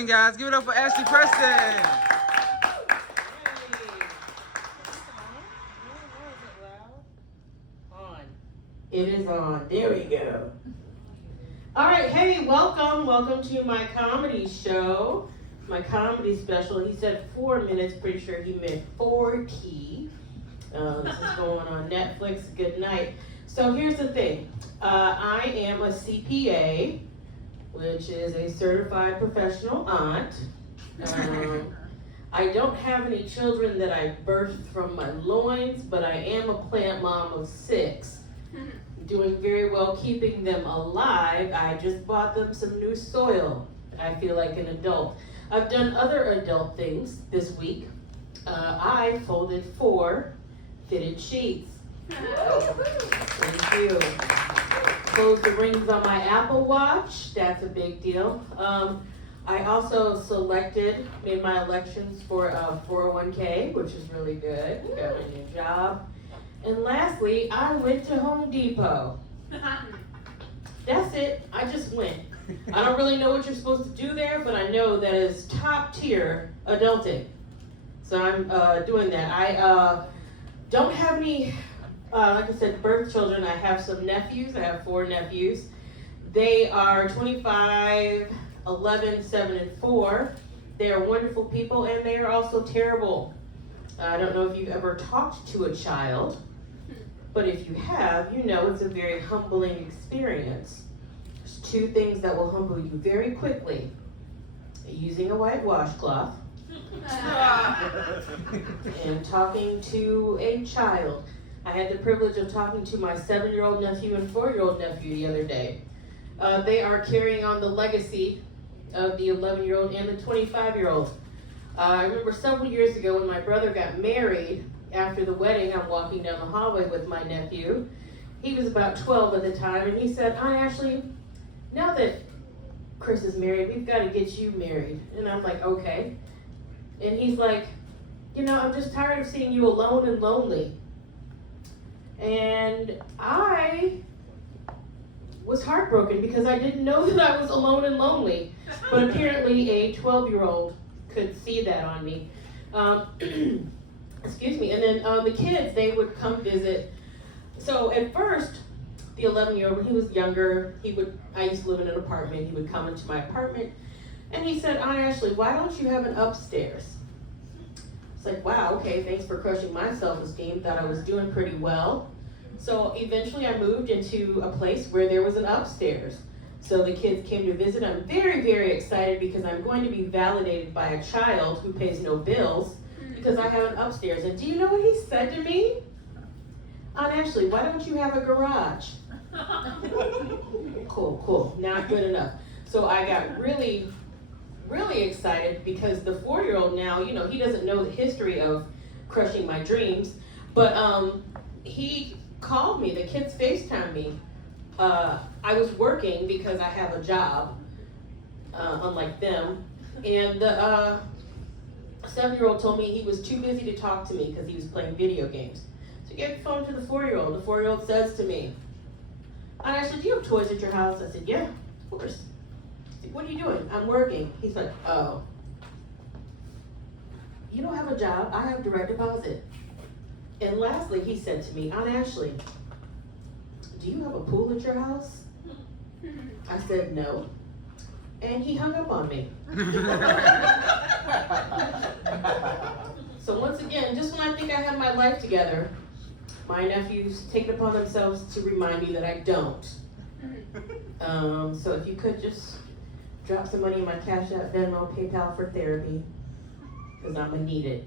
Preston, guys. Give it up for Ashley Preston. It is on. There we go. All right, hey, welcome. Welcome to my comedy show, my comedy special. He said 4 minutes, pretty sure he meant 40. This is going on Netflix. Good night. So here's the thing. I am a CPA, which is a certified professional aunt. I don't have any children that I birthed from my loins, but I am a plant mom of 6. Doing very well keeping them alive. I just bought them some new soil. I feel like an adult. I've done other adult things this week. I folded 4 fitted sheets. Thank you. Closed the rings on my Apple Watch. That's a big deal. I also made my elections for a 401k, which is really good. Got a new job. And lastly, I went to Home Depot. That's it. I just went. I don't really know what you're supposed to do there, but I know that is top tier adulting. So I'm doing that. I don't have any, like I said, birth children. I have some nephews. I have 4 nephews. They are 25, 11, 7, and 4. They are wonderful people, and they are also terrible. I don't know if you've ever talked to a child. But if you have, you know it's a very humbling experience. There's 2 things that will humble you very quickly. Using a white washcloth and talking to a child. I had the privilege of talking to my 7-year-old nephew and 4-year-old nephew the other day. They are carrying on the legacy of the 11-year-old and the 25-year-old. I remember several years ago when my brother got married. After the wedding, I'm walking down the hallway with my nephew. He was about 12 at the time, and he said, Aunt Ashley, now that Chris is married, we've got to get you married. And I'm like, okay. And he's like, I'm just tired of seeing you alone and lonely. And I was heartbroken because I didn't know that I was alone and lonely. But apparently a 12-year-old could see that on me. Excuse me, and then the kids, they would come visit. So at first, the 11-year-old, when he was younger, I used to live in an apartment, he would come into my apartment, and he said, Aunt Ashley, why don't you have an upstairs? It's like, wow, okay, thanks for crushing my self-esteem, thought I was doing pretty well. So eventually I moved into a place where there was an upstairs. So the kids came to visit. I'm very, very excited because I'm going to be validated by a child who pays no bills, because I have an upstairs. And do you know what he said to me? Aunt Ashley, why don't you have a garage? Cool, not good enough. So I got really, really excited because the 4-year-old now, he doesn't know the history of crushing my dreams, but he called me, the kids FaceTimed me. I was working because I have a job, unlike them, and the 7-year-old told me he was too busy to talk to me because he was playing video games. So he gave the phone to the 4-year-old. The 4-year-old says to me, Aunt Ashley, do you have toys at your house? I said, yeah, of course. He said, what are you doing? I'm working. He's like, oh. You don't have a job. I have direct deposit. And lastly, he said to me, Aunt Ashley, do you have a pool at your house? I said, no. And he hung up on me. So once again, just when I think I have my life together, my nephews take it upon themselves to remind me that I don't. So if you could just drop some money in my Cash App, Venmo, PayPal for therapy, because I'm gonna need it.